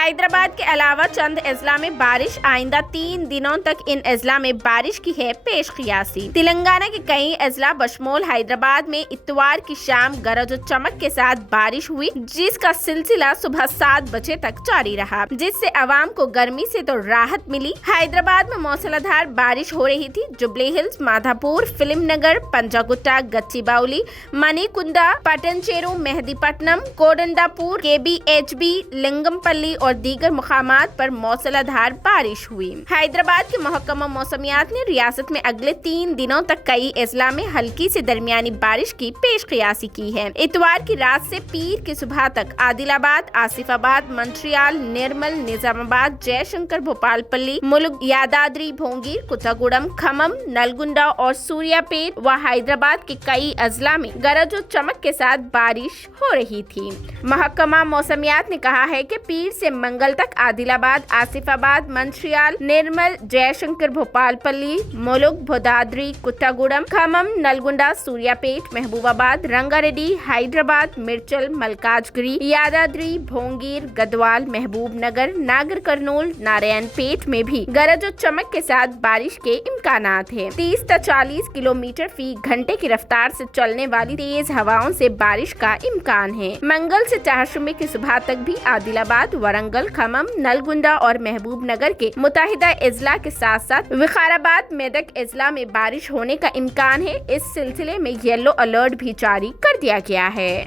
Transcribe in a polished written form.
حیدرآباد کے علاوہ چند اضلاع میں بارش آئندہ 3 دنوں تک ان اضلاع میں بارش کی ہے پیش قیاسی۔ تلنگانہ کے کئی اضلاع بشمول حیدرآباد میں اتوار کی شام گرج و چمک کے ساتھ بارش ہوئی، جس کا سلسلہ صبح 7 بجے تک جاری رہا، جس سے عوام کو گرمی سے تو راحت ملی۔ حیدرآباد میں موسلادھار بارش ہو رہی تھی۔ جبلی ہلز، مادھا پور، فلم نگر، پنجاگٹا، گچی باؤلی، منی کنڈا، پٹن چیرو، مہدی پٹنم، کوڈنڈا پور، KBHB، لنگم پلی اور دیگر مقامات پر موسلادھار بارش ہوئی۔ حیدرآباد کے محکمہ موسمیات نے ریاست میں اگلے 3 دنوں تک کئی اضلاع میں ہلکی سے درمیانی بارش کی پیش قیاسی کی ہے۔ اتوار کی رات سے پیر کی صبح تک عادل آباد، آصف آباد، منچریال، نرمل، نظام آباد، جے شنکر، بھوپال پلی، ملک، یادادری بھونگیر، کتاگوڑم، کھمم، نلگنڈا اور سوریا پیٹ و حیدرآباد کے کئی اضلاع میں گرج و چمک کے ساتھ بارش ہو رہی تھی۔ محکمہ موسمیات نے کہا ہے کہ پیر سے منگل تک عادل آباد، آصف آباد، منچریال، نرمل، جے شنکر، بھوپال پلی، ملک، بھودادری، کتاگوڑم، کھمم، نلگنڈا، سوریا پیٹ، محبوب آباد، رنگا ریڈی، حیدرآباد، مرچل، ملکاج گری، یادادری، بھونگیر، گدوال، محبوب نگر، ناگر کرنول، نارائن پیٹ میں بھی گرج و چمک کے ساتھ بارش کے امکانات ہیں۔ 30 تا 40 کلومیٹر فی گھنٹے کی رفتار سے چلنے والی تیز ہواؤں سے بارش کا امکان ہے۔ منگل سے چہارشنبے کی صبح تک بھی عادل آباد، ورنگل، کھمم، نلگنڈا اور محبوب نگر کے متحدہ اضلاع کے ساتھ ساتھ وقار آباد، میدک اضلاع میں بارش ہونے کا امکان ہے۔ اس سلسلے میں یلو الرٹ بھی جاری کر دیا گیا ہے۔